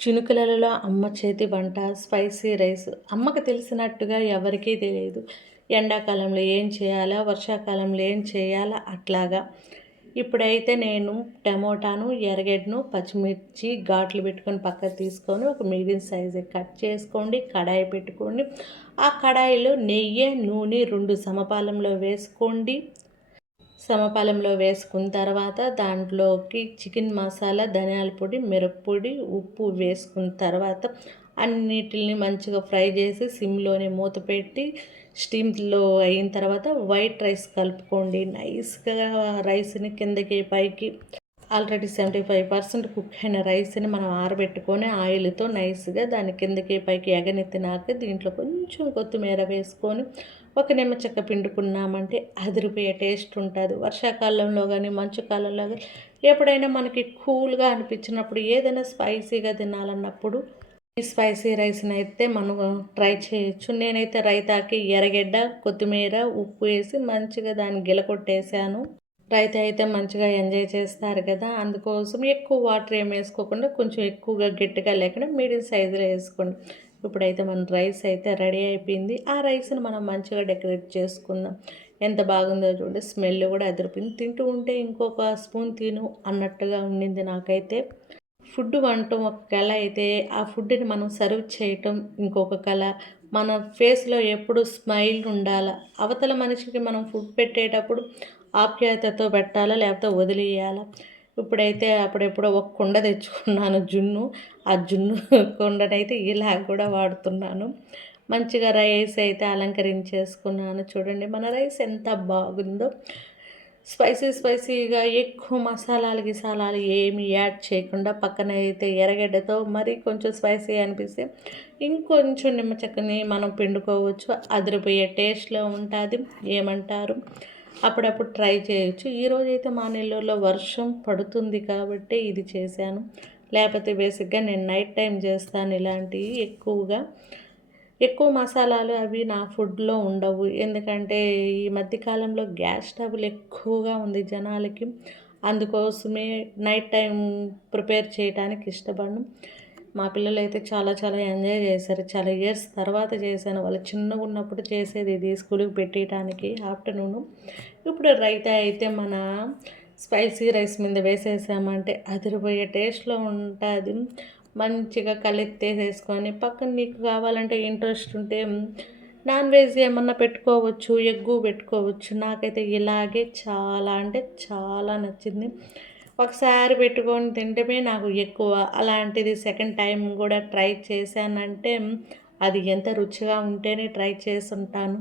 చినుకులలో అమ్మ చేతి వంట స్పైసీ రైస్ అమ్మకు తెలిసినట్టుగా ఎవరికీ తెలియదు. ఎండాకాలంలో ఏం చేయాలా వర్షాకాలంలో ఏం చేయాలా అట్లాగా. ఇప్పుడైతే నేను టమోటాను ఎర్రగడ్డను పచ్చిమిర్చి ఘాట్లు పెట్టుకొని పక్కకు తీసుకొని ఒక మీడియం సైజు కట్ చేసుకోండి కడాయి పెట్టుకోండి. ఆ కడాయిలో నెయ్యి నూనె రెండు సమపాలంలో వేసుకోండి. సమపాలంలో వేసుకున్న తర్వాత దాంట్లోకి చికెన్ మసాలా ధనియాల పొడి మిరప్పొడి ఉప్పు వేసుకున్న తర్వాత అన్నిటిని మంచిగా ఫ్రై చేసి సిమ్లోనే మూత పెట్టి స్టీమ్లో అయిన తర్వాత వైట్ రైస్ కలుపుకోండి. నైస్గా రైస్ని కిందకి పైకి already seventy five percent cook అయిన రైస్ని మనం ఆరబెట్టుకొని ఆయిల్తో నైస్గా దాని కిందకి పైకి ఎగనెత్తినాక దీంట్లో కొంచెం కొత్తిమీర వేసుకొని ఒక నిమ్మ చెక్క పిండుకున్నామంటే అదిరిపోయే టేస్ట్ ఉంటుంది. వర్షాకాలంలో కానీ మంచు కాలంలో కానీ ఎప్పుడైనా మనకి కూల్గా అనిపించినప్పుడు ఏదైనా స్పైసీగా తినాలన్నప్పుడు ఈ స్పైసీ రైస్ని అయితే మనం ట్రై చేయొచ్చు. నేనైతే రైతాకి ఎర్రగడ్డ కొత్తిమీర ఉప్పు వేసి మంచిగా దాన్ని గిలకొట్టేసాను రైతు అయితే మంచిగా ఎంజాయ్ చేస్తారు కదా. అందుకోసం ఎక్కువ వాటర్ ఏం వేసుకోకుండా కొంచెం ఎక్కువగా గట్టిగా లేకుండా మీడియం సైజులో వేసుకోండి. ఇప్పుడైతే మన రైస్ అయితే రెడీ అయిపోయింది. ఆ రైస్ని మనం మంచిగా డెకరేట్ చేసుకుందాం. ఎంత బాగుందో చూడండి. స్మెల్ కూడా అదిరిపోయింది. తింటూ ఉంటే ఇంకొక స్పూన్ తిను అన్నట్టుగా ఉండింది నాకైతే. ఫుడ్ వండటం ఒక కళ అయితే. ఆ ఫుడ్ని మనం సర్వ్ చేయటం ఇంకొక కళ. మన ఫేస్లో ఎప్పుడు స్మైల్ ఉండాలి. అవతల మనిషికి మనం ఫుడ్ పెట్టేటప్పుడు ఆప్యాయతతో పెట్టాలా లేకపోతే వదిలేయాలా? ఇప్పుడైతే అప్పుడెప్పుడో ఒక కుండ తెచ్చుకున్నాను జున్ను. ఆ జున్ను కుండనైతే ఇలా కూడా వాడుతున్నాను. మంచిగా రైస్ అయితే అలంకరించేసుకున్నాను. చూడండి మన రైస్ ఎంత బాగుందో. స్పైసీ స్పైసీగా ఎక్కువ మసాలాలు గిసాలాలు ఏమి యాడ్ చేయకుండా పక్కన అయితే ఎర్రగడ్డతో మరి కొంచెం స్పైసీ అనిపిస్తే ఇంకొంచెం నిమ్మ చెక్కని మనం పిండుకోవచ్చు. అదిరిపోయే టేస్ట్లో ఉంటుంది. ఏమంటారు? అప్పుడప్పుడు ట్రై చేయొచ్చు. ఈరోజు అయితే మా నెల్లూరులో వర్షం పడుతుంది కాబట్టి ఇది చేశాను. లేకపోతే బేసిక్గా నేను నైట్ టైం చేస్తాను ఇలాంటివి ఎక్కువగా. ఎక్కువ మసాలాలు అవి నా ఫుడ్లో ఉండవు. ఎందుకంటే ఈ మధ్యకాలంలో గ్యాస్ ట్రబుల్ ఎక్కువగా ఉంది జనాలకి. అందుకోసమే నైట్ టైం ప్రిపేర్ చేయడానికి ఇష్టపడను. మా పిల్లలు అయితే చాలా చాలా ఎంజాయ్ చేశారు. చాలా ఇయర్స్ తర్వాత చేశాను. వాళ్ళు చిన్నగా ఉన్నప్పుడు చేసేది ఇది స్కూల్కి పెట్టడానికి ఆఫ్టర్నూన్. ఇప్పుడు రైతా అయితే మన స్పైసీ రైస్ మీద వేసేసామంటే అదిరిపోయే టేస్ట్లో ఉంటుంది. మంచిగా కలిత్తేసేసుకొని పక్కన నీకు కావాలంటే ఇంట్రెస్ట్ ఉంటే నాన్ వెజ్ ఏమన్నా పెట్టుకోవచ్చు ఎగ్గు పెట్టుకోవచ్చు. నాకైతే ఇలాగే చాలా అంటే చాలా నచ్చింది. ఒకసారి పెట్టుకొని తింటమే నాకు ఎక్కువ. అలాంటిది సెకండ్ టైం కూడా ట్రై చేశానంటే అది ఎంత రుచిగా ఉంటేనే ట్రై చేస్తుంటాను.